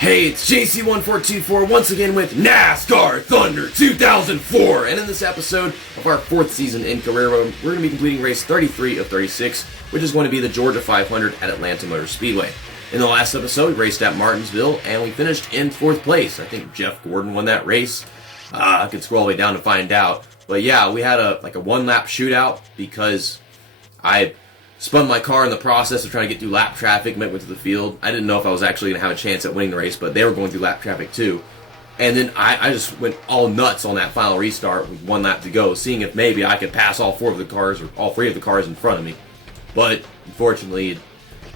Hey, it's JC1424 once again with NASCAR Thunder 2004, and in this episode of our 4th season in career mode, we're going to be completing race 33 of 36, which is going to be the Georgia 500 at Atlanta Motor Speedway. In the last episode, we raced at Martinsville, and we finished in 4th place. I think Jeff Gordon won that race. I could scroll all the way down to find out. But yeah, we had a one-lap shootout because I spun my car in the process of trying to get through lap traffic, went to the field. I didn't know if I was actually going to have a chance at winning the race, but they were going through lap traffic too. And then I just went all nuts on that final restart with 1 lap to go, seeing if maybe I could pass all 4 of the cars, or all 3 of the cars in front of me. But unfortunately, it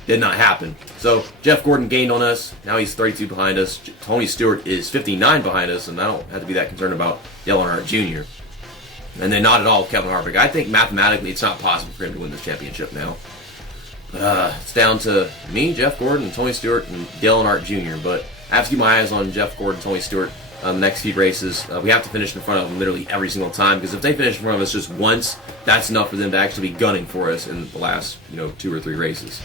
did not happen. So Jeff Gordon gained on us. Now he's 32 behind us. Tony Stewart is 59 behind us, and I don't have to be that concerned about Dale Earnhardt Jr. And then not at all Kevin Harvick. I think mathematically it's not possible for him to win this championship now. It's down to me, Jeff Gordon, Tony Stewart, and Dale Earnhardt Jr. But I have to keep my eyes on Jeff Gordon, Tony Stewart the next few races. We have to finish in front of them literally every single time, because if they finish in front of us just once, that's enough for them to actually be gunning for us in the last 2 or 3 races.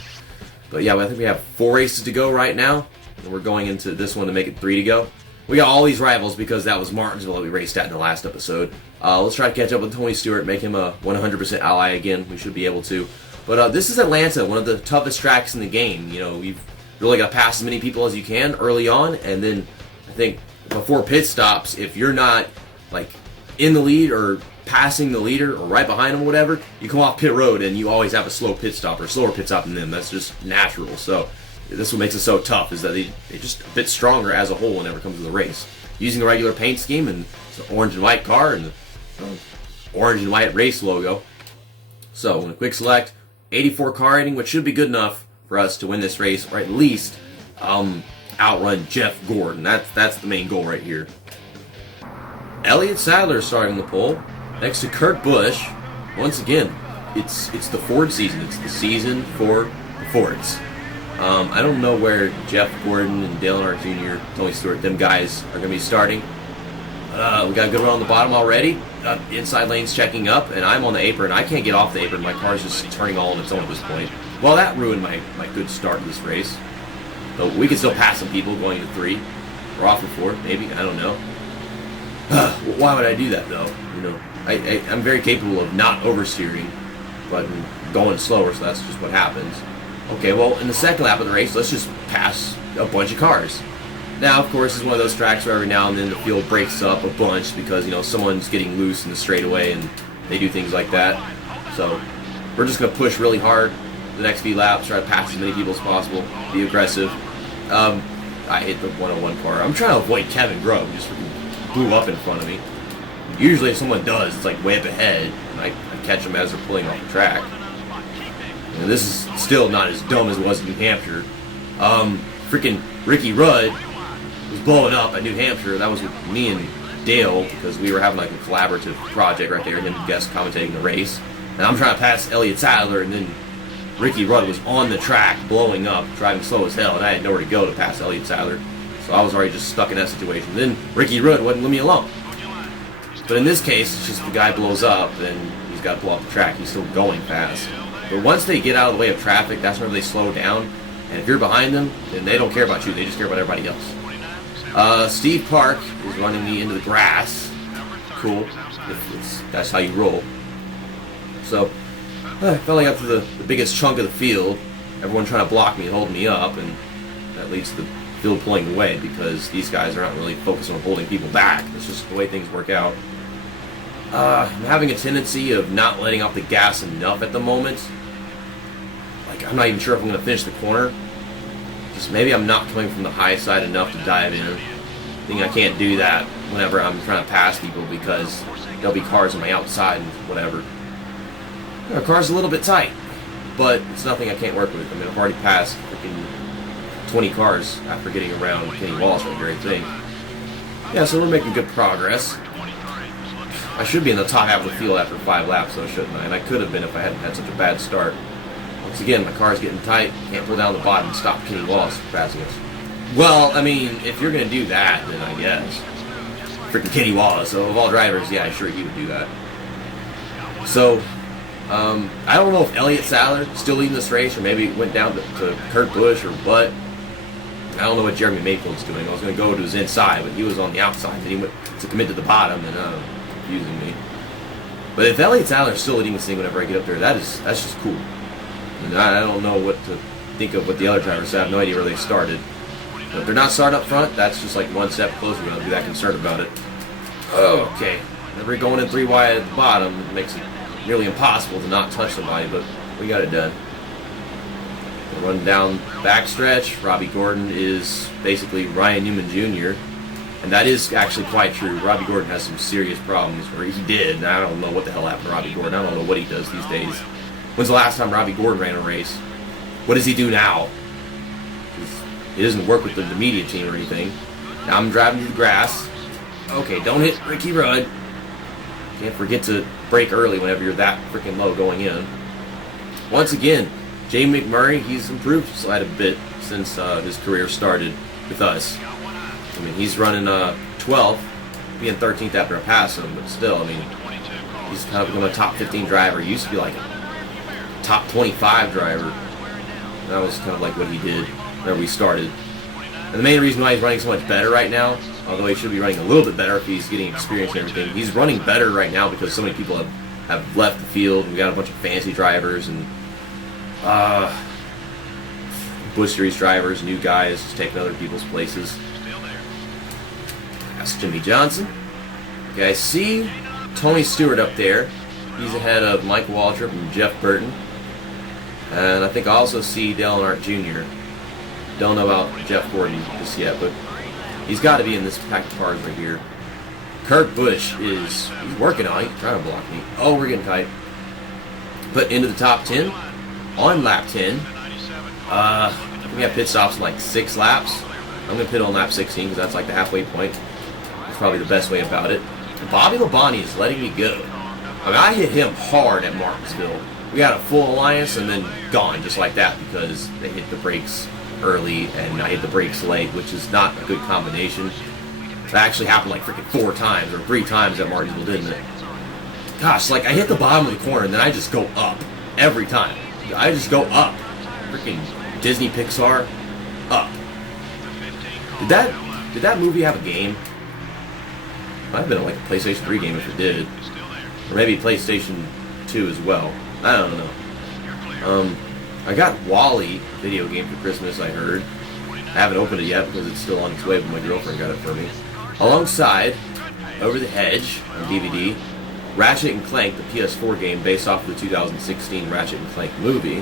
But yeah, I think we have 4 races to go right now, and we're going into this one to make it 3 to go. We got all these rivals because that was Martinsville that we raced at in the last episode. Let's try to catch up with Tony Stewart, make him a 100% ally again. We should be able to. But this is Atlanta, one of the toughest tracks in the game. You've really got to pass as many people as you can early on, and then I think before pit stops, if you're not in the lead or passing the leader or right behind him or whatever, you come off pit road and you always have a slow pit stop or slower pit stop than them. That's just natural. So this is what makes it so tough, is that they're just a bit stronger as a whole whenever it comes to the race. Using a regular paint scheme, and it's an orange and white car and the orange and white race logo. So I'm going to quick select 84 car rating, which should be good enough for us to win this race, or at least outrun Jeff Gordon. That's the main goal right here. Elliott Sadler starting the pole next to Kurt Busch. Once again, it's the Ford season. It's the season for the Fords. I don't know where Jeff Gordon and Dale Earnhardt Jr., Tony Stewart, them guys are going to be starting. We got a good run on the bottom already. Inside lane's checking up, and I'm on the apron. I can't get off the apron. My car's just turning all on its own at this point. Well, that ruined my good start to this race. But we can still pass some people going to 3. Or off of 4, maybe. I don't know. Why would I do that, though? I'm very capable of not oversteering, but going slower, so that's just what happens. Okay, well, in the second lap of the race, let's just pass a bunch of cars. Now, of course, it's one of those tracks where every now and then the field breaks up a bunch because, someone's getting loose in the straightaway and they do things like that. So we're just going to push really hard the next few laps, try to pass as many people as possible, be aggressive. I hit the 101 car. I'm trying to avoid Kevin Grove, who just blew up in front of me. Usually if someone does, it's way up ahead, and I catch them as they're pulling off the track. And this is still not as dumb as it was in New Hampshire. Freaking Ricky Rudd was blowing up at New Hampshire. That was with me and Dale, because we were having a collaborative project right there, him guest commentating the race. And I'm trying to pass Elliott Sadler, and then Ricky Rudd was on the track blowing up, driving slow as hell, and I had nowhere to go to pass Elliott Sadler. So I was already just stuck in that situation. Then Ricky Rudd wouldn't leave me alone. But in this case, it's just the guy blows up, and he's got to pull off the track. He's still going fast. But once they get out of the way of traffic, that's when they slow down. And if you're behind them, then they don't care about you. They just care about everybody else. Steve Park is running me into the grass. Cool. That's how you roll. So I finally got to the biggest chunk of the field. Everyone trying to block me and hold me up. And that leads to the field pulling away, because these guys are not really focused on holding people back. It's just the way things work out. I'm having a tendency of not letting off the gas enough at the moment. I'm not even sure if I'm going to finish the corner. Just maybe I'm not coming from the high side enough to dive in. I think I can't do that whenever I'm trying to pass people, because there'll be cars on my outside and whatever. Our car's a little bit tight, but it's nothing I can't work with. I've already passed freaking 20 cars after getting around Kenny Wallace right here, I think. Yeah, so we're making good progress. I should be in the top half of the field after 5 laps, though, shouldn't I? And I could have been if I hadn't had such a bad start. Once again, my car's getting tight. Can't pull down the bottom and stop Kenny Wallace from passing us. Well, if you're going to do that, then I guess. Freaking Kenny Wallace. So of all drivers, yeah, sure he would do that. So, I don't know if Elliott Sadler still leading this race, or maybe it went down to Kurt Busch or what. I don't know what Jeremy Mayfield's doing. I was going to go to his inside, but he was on the outside. And he went to commit to the bottom, and confusing me. But if Elliott Sadler's still leading this thing whenever I get up there, that's just cool. And I don't know what to think of what the other drivers. I have no idea where they started. But if they're not starting up front, that's just like one step closer. We don't be that concerned about it. Okay. Whenever you're going in 3 wide at the bottom, it makes it nearly impossible to not touch somebody, but we got it done. We're running down backstretch. Robbie Gordon is basically Ryan Newman Jr., and that is actually quite true. Robbie Gordon has some serious problems, or he did, and I don't know what the hell happened to Robbie Gordon. I don't know what he does these days. When's the last time Robbie Gordon ran a race? What does he do now? He doesn't work with the media team or anything. Now I'm driving through the grass. Okay, don't hit Ricky Rudd. Can't forget to brake early whenever you're that freaking low going in. Once again, Jay McMurray, he's improved slight a bit since his career started with us. I mean, he's running 12th, being 13th after I pass him, but still, I mean, he's kind of become a top 15 driver. He used to be like a top 25 driver. That was kind of like what he did whenever we started. And the main reason why he's running so much better right now, although he should be running a little bit better if he's getting experience and everything, he's running better right now because so many people have left the field. We got a bunch of fancy drivers and Busch Series drivers, new guys just taking other people's places. That's Jimmy Johnson. Okay, I see Tony Stewart up there. He's ahead of Mike Waltrip and Jeff Burton. And I think I also see Dale Earnhardt Jr. Don't know about Jeff Gordon just yet, but he's got to be in this pack of cars right here. Kurt Busch he's working on it. He's trying to block me. Oh, we're getting tight. But into the top 10 on lap 10. We have pit stops in like 6 laps. I'm going to pit on lap 16 because that's like the halfway point. That's probably the best way about it. Bobby Labonte is letting me go. I mean, I hit him hard at Martinsville. We had a full alliance and then gone just like that because they hit the brakes early and I hit the brakes late, which is not a good combination. That actually happened like freaking 4 times or 3 times at Martinsville, didn't it? Gosh, like I hit the bottom of the corner and then I just go up every time. I just go up. Freaking Disney Pixar, up. Did that movie have a game? Might have been like a PlayStation 3 game if it did. Or maybe PlayStation 2 as well. I don't know. I got Wall-E video game for Christmas, I heard. I haven't opened it yet because it's still on its way, but my girlfriend got it for me. Alongside, Over the Hedge on DVD, Ratchet and Clank, the PS4 game based off of the 2016 Ratchet and Clank movie,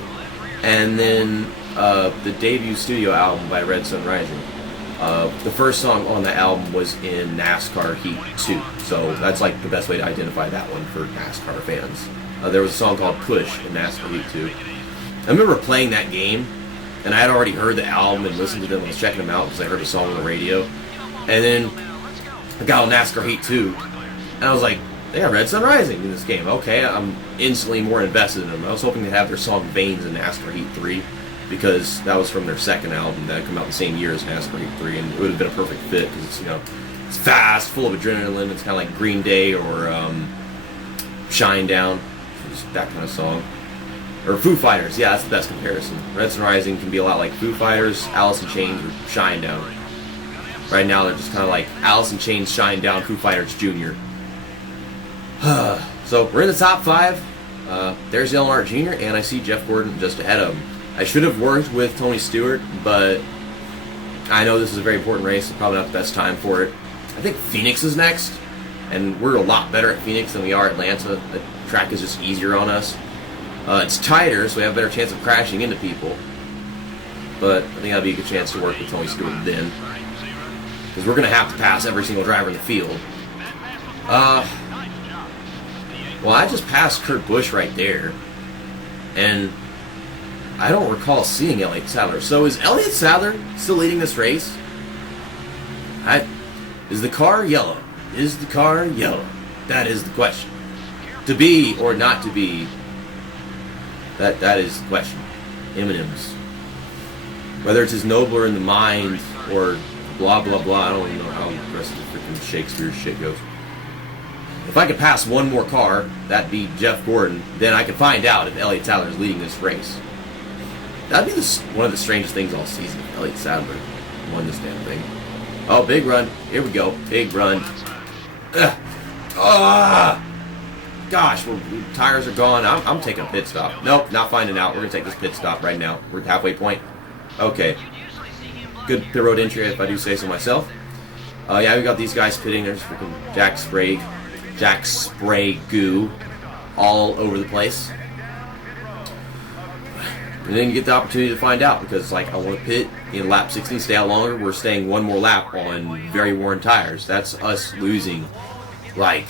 and then the debut studio album by Red Sun Rising. The first song on the album was in NASCAR Heat 2, so that's like the best way to identify that one for NASCAR fans. There was a song called Push in NASCAR Heat 2. I remember playing that game, and I had already heard the album and listened to them. I was checking them out because I heard the song on the radio. And then I got on NASCAR Heat 2, and I was like, they got Red Sun Rising in this game. Okay, I'm instantly more invested in them. I was hoping to have their song Veins in NASCAR Heat 3, because that was from their second album that had come out the same year as NASCAR Heat 3, and it would have been a perfect fit because it's, it's fast, full of adrenaline. It's kind of like Green Day or Shine Down, that kind of song. Or Foo Fighters, yeah, that's the best comparison. Red Sun Rising can be a lot like Foo Fighters, Alice in Chains, or Shine Down. Right now they're just kind of like Alice in Chains, Shine Down, Foo Fighters Jr. So we're in the top 5. There's Dale Earnhardt Jr., and I see Jeff Gordon just ahead of him. I should have worked with Tony Stewart, but I know this is a very important race. It's probably not the best time for it. I think Phoenix is next, and we're a lot better at Phoenix than we are Atlanta. The track is just easier on us. It's tighter, so we have a better chance of crashing into people. But I think that'll be a good chance to work with Tony Stewart then, because we're going to have to pass every single driver in the field. Well, I just passed Kurt Busch right there, and I don't recall seeing Elliott Sadler. So is Elliott Sadler still leading this race? Is the car yellow? Is the car yellow? That is the question. To be or not to be, that is the question. M&M's. Whether it's his nobler in the mind or blah blah blah, I don't even know how the rest of the freaking Shakespeare shit goes. If I could pass one more car, that'd be Jeff Gordon, then I could find out if Elliott Sadler is leading this race. That'd be one of the strangest things all season, Elliott Sadler. won this damn thing. Oh, big run. Here we go. Big run. Gosh, tires are gone. I'm taking a pit stop. Nope, not finding out. We're going to take this pit stop right now. We're at halfway point. Okay. Good pit road entry, if I do say so myself. Yeah, we got these guys pitting. There's freaking Jack Spray goo all over the place. And then you get the opportunity to find out because, like, I want to pit in lap 16, stay out longer. We're staying one more lap on very worn tires. That's us losing, like,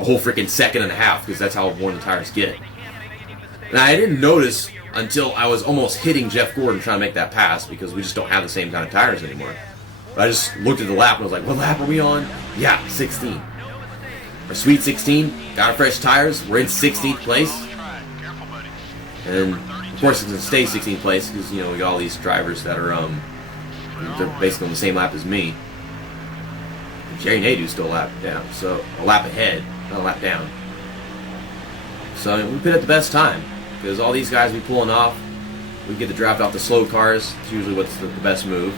a whole freaking second and a half because that's how worn the tires get. And I didn't notice until I was almost hitting Jeff Gordon trying to make that pass because we just don't have the same kind of tires anymore. But I just looked at the lap and was like, what lap are we on? Yeah, 16. Our sweet 16, got our fresh tires. We're in 16th place. And of course, it's going to stay 16th place because, you know, we got all these drivers that are, they're basically on the same lap as me. Jerry Nadeau's still a lap down, so a lap ahead, not a lap down. So we pit at the best time because all these guys we pulling off, we get the draft off the slow cars. It's usually what's the best move.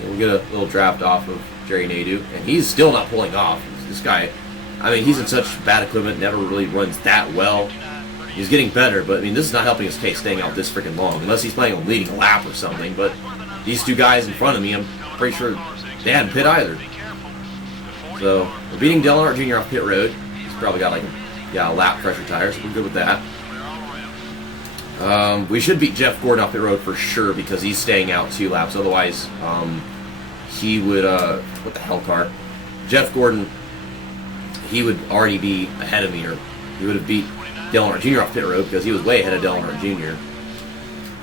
And we'll get a little draft off of Jerry Nadeau, and he's still not pulling off. This guy, I mean, he's in such bad equipment, never really runs that well. He's getting better, but I mean, this is not helping his case staying out this freaking long, unless he's planning on leading a lap or something. But these two guys in front of me, I'm pretty sure they hadn't pit either. So we're beating Dale Earnhardt Jr. off pit road. He's probably got like a lap pressure tires. We're good with that. We should beat Jeff Gordon off pit road for sure because he's staying out 2 laps. Otherwise, he would what the hell car? Jeff Gordon, he would already be ahead of me, or he would have beat Dale Earnhardt Jr. off pit road because he was way ahead of Dale Earnhardt Jr.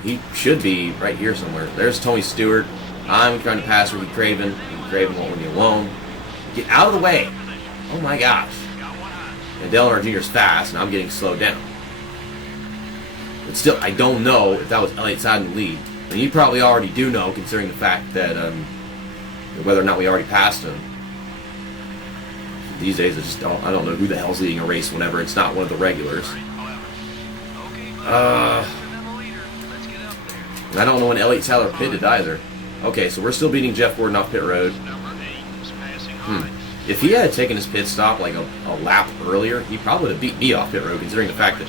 He should be right here somewhere. There's Tony Stewart. I'm trying to pass Ricky Craven. Ricky Craven won't leave me alone. Get out of the way. Oh my gosh. And Dale Earnhardt Jr. is fast, and I'm getting slowed down. But still, I don't know if that was Elliott Sadler in the lead. And you probably already do know, considering the fact that whether or not we already passed him. These days, I don't know who the hell's leading a race whenever it's not one of the regulars. I don't know when Elliott Sadler pitted either. Okay, so we're still beating Jeff Gordon off pit road. If he had taken his pit stop like a lap earlier, he probably would have beat me off pit road, considering the fact that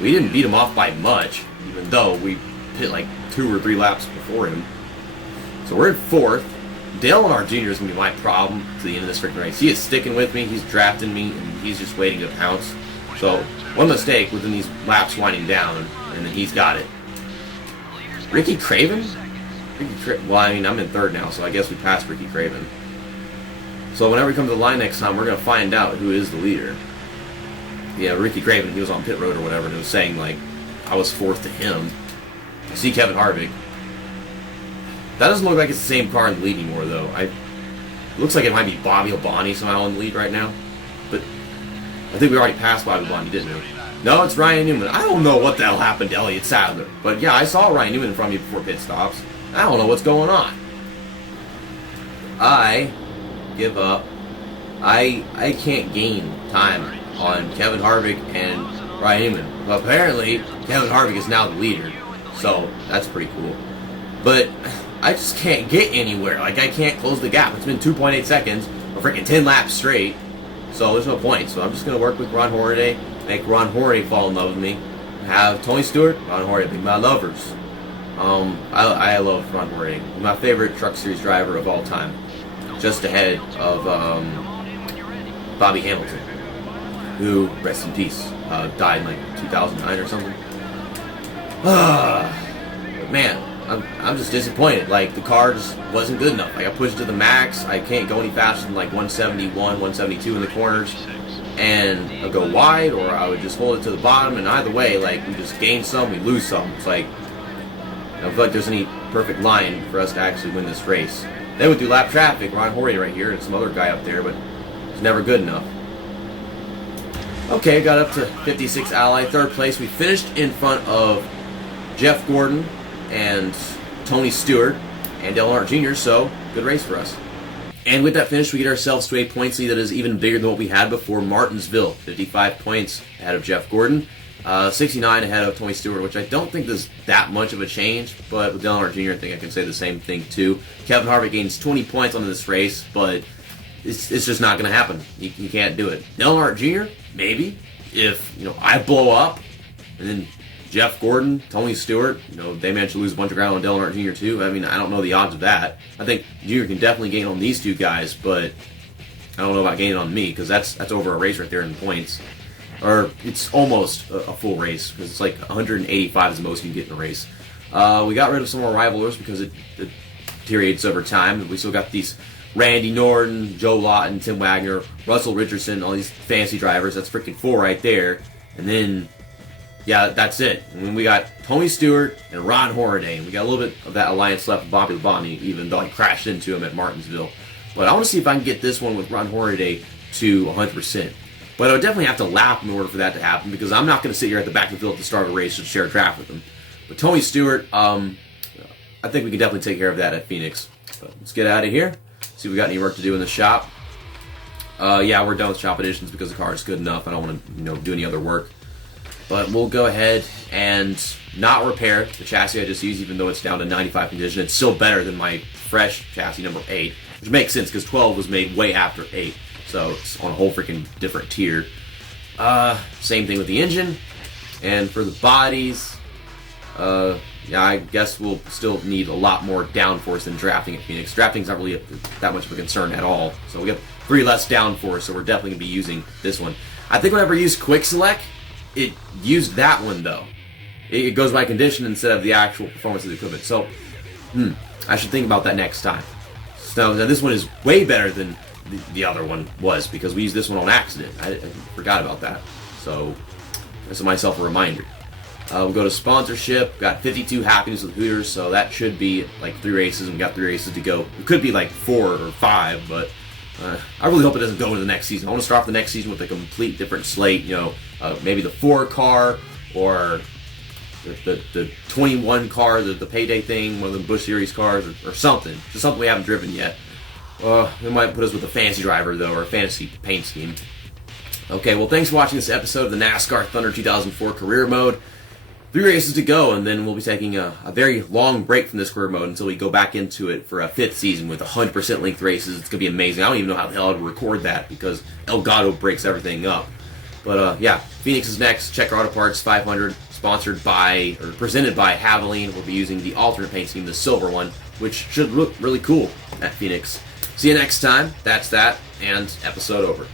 we didn't beat him off by much, even though we pit like 2 or 3 laps before him. So we're in 4th. Dale Earnhardt Jr. is going to be my problem to the end of this freaking race. He is sticking with me, he's drafting me, and he's just waiting to pounce. So, one mistake within these laps winding down, and then he's got it. Ricky Craven? Well, I mean, I'm in 3rd now, so I guess we passed Ricky Craven. So whenever we come to the line next time, we're going to find out who is the leader. Yeah, Ricky Craven, he was on pit road or whatever, and it was saying, like, I was 4th to him. I see Kevin Harvick. That doesn't look like it's the same car in the lead anymore, though. It looks like it might be Bobby Labonte somehow in the lead right now. But I think we already passed Bobby Labonte, didn't we? No, it's Ryan Newman. I don't know what the hell happened to Elliott Sadler. But yeah, I saw Ryan Newman in front of me before pit stops. I don't know what's going on. I give up. I can't gain time on Kevin Harvick and Ryan Newman. Well, apparently, Kevin Harvick is now the leader. So, that's pretty cool. But I just can't get anywhere. Like, I can't close the gap. It's been 2.8 seconds, a freaking 10 laps straight. So there's no point. So I'm just going to work with Ron Hornaday, make Ron Hornaday fall in love with me, have Tony Stewart, Ron Hornaday be my lovers. I love Ron Hornaday. He's my favorite Truck Series driver of all time. Just ahead of Bobby Hamilton, who, rest in peace, died in like 2009 or something. Man, I'm just disappointed. Like, the car just wasn't good enough. Like, I pushed to the max. I can't go any faster than like 171, 172 in the corners. And I'll go wide, or I would just hold it to the bottom. And either way, like, we just gain some, we lose some. It's like, I don't feel like there's any perfect line for us to actually win this race. Then we do lap traffic, Ron Horry right here, and some other guy up there, but it's never good enough. Okay, got up to 56 Ally, 3rd place. We finished in front of Jeff Gordon and Tony Stewart and Dale Earnhardt Jr., so good race for us. And with that finish, we get ourselves to a points lead that is even bigger than what we had before Martinsville. 55 points ahead of Jeff Gordon. 69 ahead of Tony Stewart, which I don't think is that much of a change, but with Dale Earnhardt Jr., I think I can say the same thing too. Kevin Harvick gains 20 points on this race, but it's just not going to happen. You can't do it. Dale Earnhardt Jr., maybe, if I blow up, and then Jeff Gordon, Tony Stewart, they managed to lose a bunch of ground on Dale Earnhardt Jr. too. I mean, I don't know the odds of that. I think Jr. can definitely gain on these two guys, but I don't know about gaining on me, because that's over a race right there in points. Or it's almost a full race, because it's like 185 is the most you can get in a race. We got rid of some more rivalers because it deteriorates over time. We still got these Randy Norton, Joe Lawton, Tim Wagner, Russell Richardson, all these fancy drivers. That's freaking 4 right there. And then, yeah, that's it. And then we got Tony Stewart and Ron Hornaday. And we got a little bit of that alliance left with Bobby Labonte, even though I crashed into him at Martinsville. But I want to see if I can get this one with Ron Hornaday to 100%. But I would definitely have to lap in order for that to happen, because I'm not going to sit here at the back of the field at the start of the race to share a draft with him. But Tony Stewart, I think we can definitely take care of that at Phoenix. But let's get out of here. See if we got any work to do in the shop. Yeah, we're done with shop editions because the car is good enough. I don't want to do any other work. But we'll go ahead and not repair the chassis I just used, even though it's down to 95 condition. It's still better than my fresh chassis number 8, which makes sense because 12 was made way after 8. So it's on a whole freaking different tier. Same thing with the engine. And for the bodies, yeah, I guess we'll still need a lot more downforce than drafting at Phoenix. Drafting's not really that much of a concern at all. So we got 3 less downforce, so we're definitely going to be using this one. I think whenever I use Quick Select, it used that one though. It goes by condition instead of the actual performance of the equipment. So, I should think about that next time. So now this one is way better than the other one was, because we used this one on accident. I forgot about that. So, this is myself a reminder. We'll go to sponsorship. Got 52 happiness with Hooters, so that should be like 3 races, and we got 3 races to go. It could be like 4 or 5, but I really hope it doesn't go into the next season. I want to start off the next season with a complete different slate. Maybe the 4 car, or the 21 car, the payday thing, one of the Busch Series cars, or something. Just something we haven't driven yet. It might put us with a fancy driver, though, or a fantasy paint scheme. Okay, well, thanks for watching this episode of the NASCAR Thunder 2004 Career Mode. 3 races to go, and then we'll be taking a very long break from this career mode until we go back into it for a 5th season with 100% length races. It's going to be amazing. I don't even know how the hell I'd record that, because Elgato breaks everything up. But, yeah, Phoenix is next. Check Auto Parts 500, sponsored by, or presented by Havoline. We'll be using the alternate paint scheme, the silver one, which should look really cool at Phoenix. See you next time. That's that, and episode over.